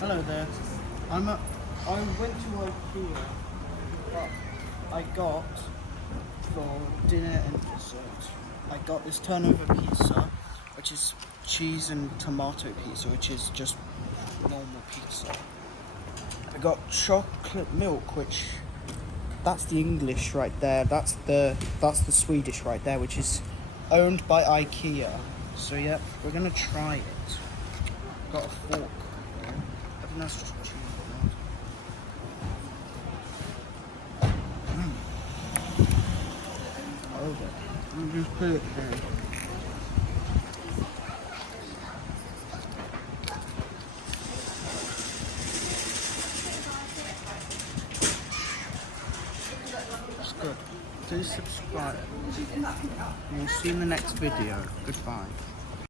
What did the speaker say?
Hello there. I went to IKEA, but I got for dinner and dessert. I got this turnover pizza, which is cheese and tomato pizza, which is just normal pizza. I got chocolate milk, which that's the English right there. That's the Swedish right there, which is owned by IKEA. So yeah, we're gonna try it. Got a fork. I think that's just cheese. Okay. Let me just put it here. It's good. Please subscribe. And we'll see you in the next video. Goodbye.